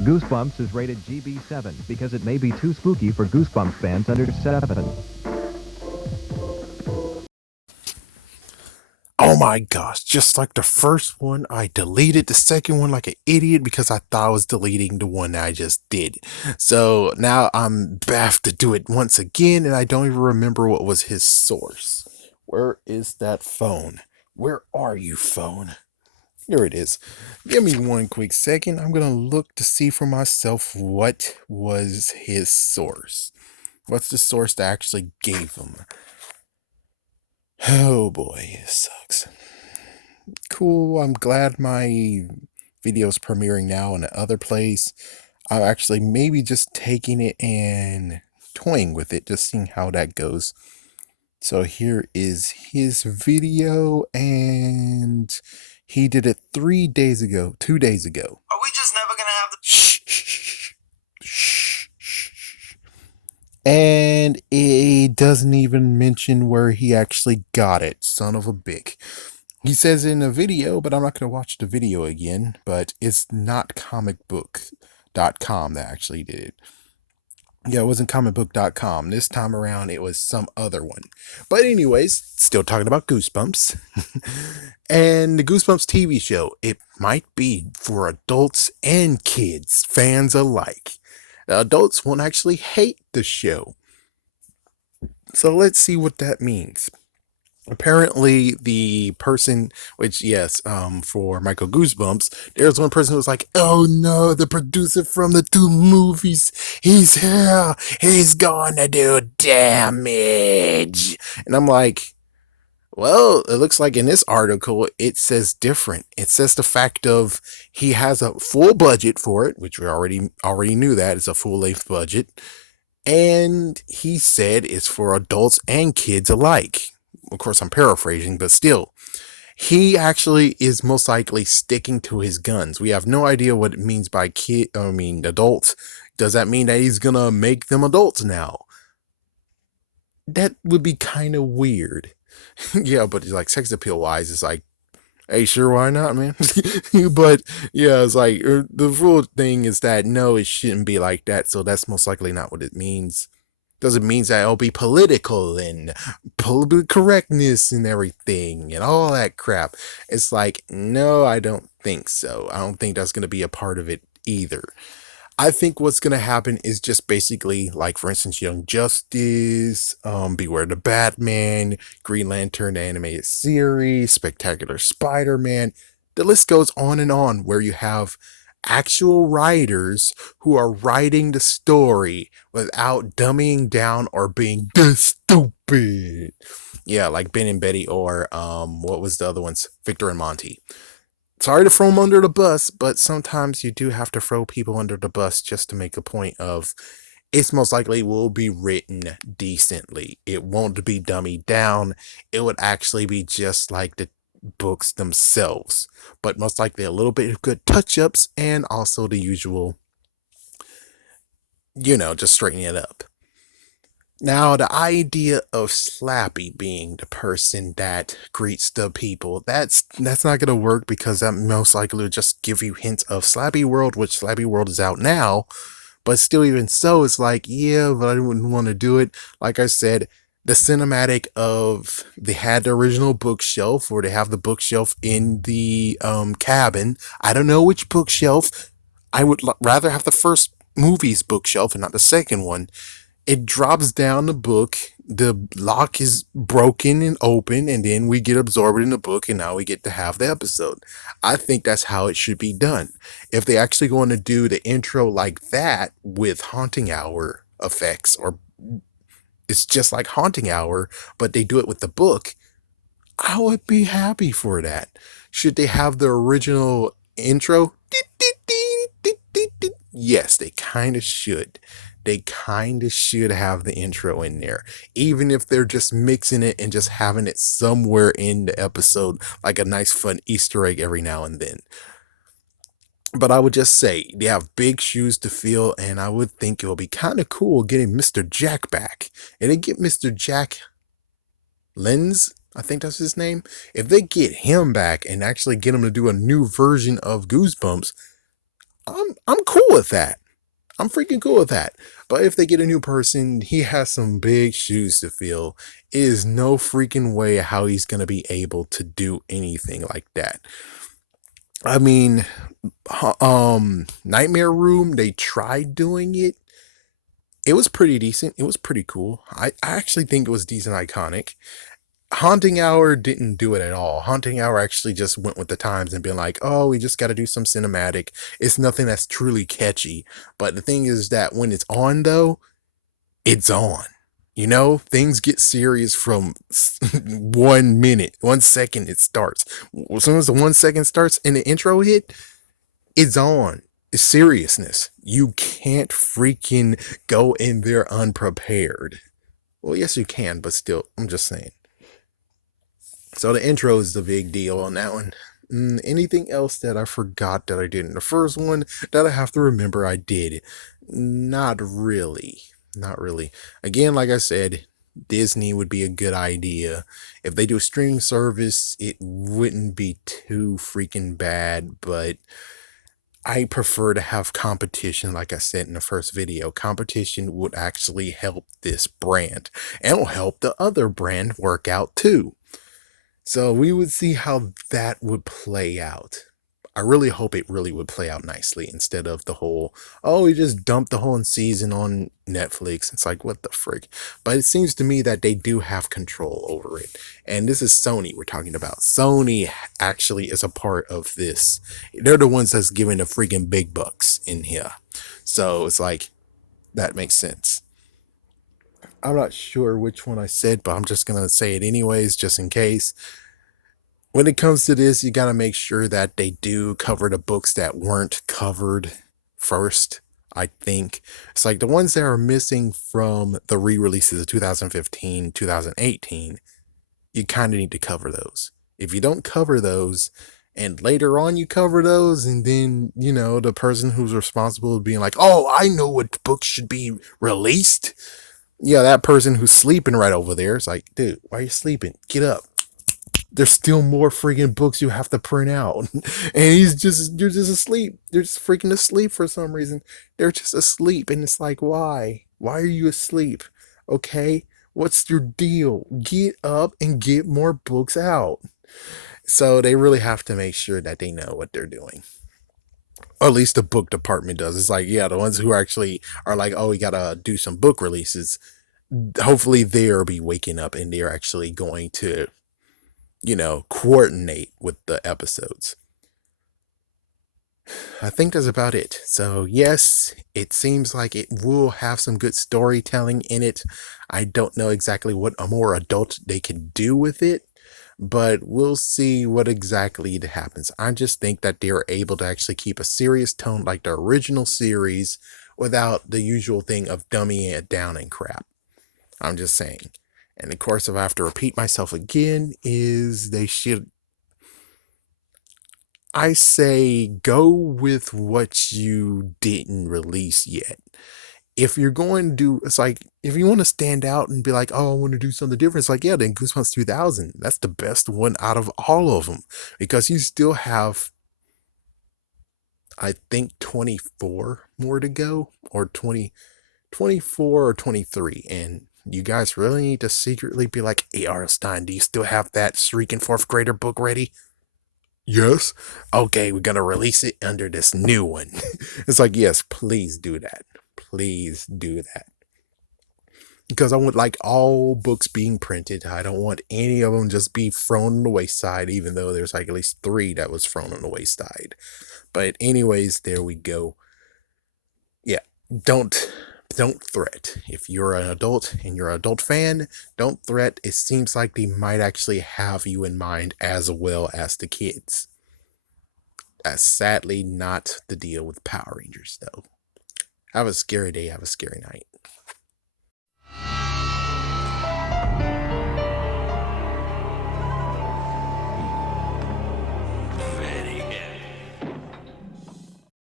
Goosebumps is rated GB7 because it may be too spooky for Goosebumps fans under 7. Oh my gosh, just like the first one, I deleted the second one like an idiot because I thought I was deleting the one I just did. So now I'm back to do it once again, and I don't even remember what was his source. Where is that phone? Where are you, phone? Here it is. Give me one quick second. I'm gonna look to see for myself what was his source. What's the source that actually gave him? Oh boy, it sucks. Cool. I'm glad my video's premiering now in the other place. I'm actually maybe just taking it and toying with it, just seeing how that goes. So here is his video, and he did it 3 days ago, 2 days ago. Are we just never gonna have the Shh, shh, shh, shh, shh. And it doesn't even mention where he actually got it, son of a bick. He says in a video, but I'm not going to watch the video again, but it's not comicbook.com that actually did it. Yeah, it wasn't comicbook.com. This time around, it was some other one. But anyways, still talking about Goosebumps. And the Goosebumps TV show, it might be for adults and kids, fans alike. The adults won't actually hate the show. So let's see what that means. Apparently the person, which yes, for Michael Goosebumps, there's one person who was like, oh no, the producer from the two movies, he's here, he's gonna do damage. And I'm like, well, it looks like in this article it says different. It says the fact of he has a full budget for it, which we already knew that it's a full-length budget, and he said it's for adults and kids alike. Of course, I'm paraphrasing, but still, he actually is most likely sticking to his guns. We have no idea what it means by adults. Does that mean that he's gonna make them adults now? That would be kind of weird. Yeah, but like sex appeal wise, it's like, hey, sure, why not, man? But yeah, it's like the real thing is that no, it shouldn't be like that. So that's most likely not what it means. Doesn't mean that it'll be political and political correctness and everything and all that crap. It's like, no, I don't think so. I don't think that's going to be a part of it either. I think what's going to happen is just basically like, for instance, Young Justice, Beware the Batman, Green Lantern the animated series, Spectacular Spider-Man. The list goes on and on where you have actual writers who are writing the story without dumbing down or being this stupid. Yeah, like Ben and Betty, or what was the other ones? Victor and Monty. Sorry to throw them under the bus, but sometimes you do have to throw people under the bus just to make a point of it's most likely will be written decently. It won't be dummied down. It would actually be just like the books themselves, but most likely a little bit of good touch-ups and also the usual, just straightening it up. Now, the idea of Slappy being the person that greets the people, that's not gonna work because that most likely will just give you hints of Slappy World, which Slappy World is out now. But still, even so, it's like, yeah, but I wouldn't want to do it. Like I said, the cinematic of they had the original bookshelf, or they have the bookshelf in the cabin. I don't know which bookshelf. I would rather have the first movie's bookshelf and not the second one. It drops down the book, the lock is broken and open, and then we get absorbed in the book, and now we get to have the episode. I think that's how it should be done. If they actually going to do the intro like that with Haunting Hour effects, or it's just like Haunting Hour, but they do it with the book, I would be happy for that. Should they have the original intro? Yes, they kind of should. They kind of should have the intro in there, even if they're just mixing it and just having it somewhere in the episode, like a nice fun Easter egg every now and then. But I would just say they have big shoes to fill, and I would think it would be kind of cool getting Mr. Jack back. And they get Mr. Jack Lenz, I think that's his name. If they get him back and actually get him to do a new version of Goosebumps, I'm cool with that. I'm freaking cool with that. But if they get a new person, he has some big shoes to fill. It is no freaking way how he's gonna be able to do anything like that. I mean, Nightmare Room, they tried doing it. It was pretty decent. It was pretty cool. I actually think it was decent iconic. Haunting Hour didn't do it at all. Haunting Hour actually just went with the times and been like, oh, we just got to do some cinematic. It's nothing that's truly catchy. But the thing is that when it's on, though, it's on. You know, things get serious from 1 minute, 1 second it starts. As soon as the 1 second starts and the intro hit, it's on. It's seriousness. You can't freaking go in there unprepared. Well, yes, you can, but still, I'm just saying. So the intro is the big deal on that one. Anything else that I forgot that I did in the first one that I have to remember I did? Not really. Not really. Again, like I said, Disney would be a good idea. If they do a streaming service, it wouldn't be too freaking bad, but I prefer to have competition, like I said in the first video. Competition would actually help this brand and will help the other brand work out too. So we would see how that would play out. I really hope it really would play out nicely instead of the whole, oh, we just dumped the whole season on Netflix. It's like, what the frick? But it seems to me that they do have control over it. And this is Sony we're talking about. Sony actually is a part of this. They're the ones that's giving the freaking big bucks in here. So it's like, that makes sense. I'm not sure which one I said, but I'm just going to say it anyways, just in case. When it comes to this, you got to make sure that they do cover the books that weren't covered first. I think it's like the ones that are missing from the re-releases of 2015, 2018. You kind of need to cover those. If you don't cover those, and later on you cover those, and then the person who's responsible is being like, "Oh, I know what books should be released." Yeah, that person who's sleeping right over there is like, "Dude, why are you sleeping? Get up. There's still more freaking books you have to print out." And you're just asleep. They're just freaking asleep for some reason. They're just asleep. And it's like, why are you asleep? Okay, what's your deal? Get up and get more books out. So they really have to make sure that they know what they're doing, or at least the book department does. It's like, yeah, the ones who actually are like, oh, we gotta do some book releases, hopefully they'll be waking up and they're actually going to coordinate with the episodes. I think that's about it. So, yes, it seems like it will have some good storytelling in it. I don't know exactly what a more adult they can do with it, but we'll see what exactly happens. I just think that they're able to actually keep a serious tone like the original series without the usual thing of dummying it down and crap. I'm just saying. And of course, if I have to repeat myself again, is they should, I say, go with what you didn't release yet. If you're going to do, it's like, if you want to stand out and be like, oh, I want to do something different, it's like, yeah, then Goosebumps 2000. That's the best one out of all of them. Because you still have, I think, 24 more to go, or 24 or 23. And you guys really need to secretly be like, A.R. Stein, do you still have that shrieking fourth grader book ready? Yes. Okay, we're gonna release it under this new one. It's like, yes, please do that. Please do that. Because I want like all books being printed. I don't want any of them just be thrown on the wayside, even though there's like at least 3 that was thrown on the wayside. But anyways, there we go. Yeah, don't threat. If you're an adult and you're an adult fan, don't threat. It seems like they might actually have you in mind as well as the kids. That's sadly not the deal with Power Rangers, though. Have a scary day. Have a scary night.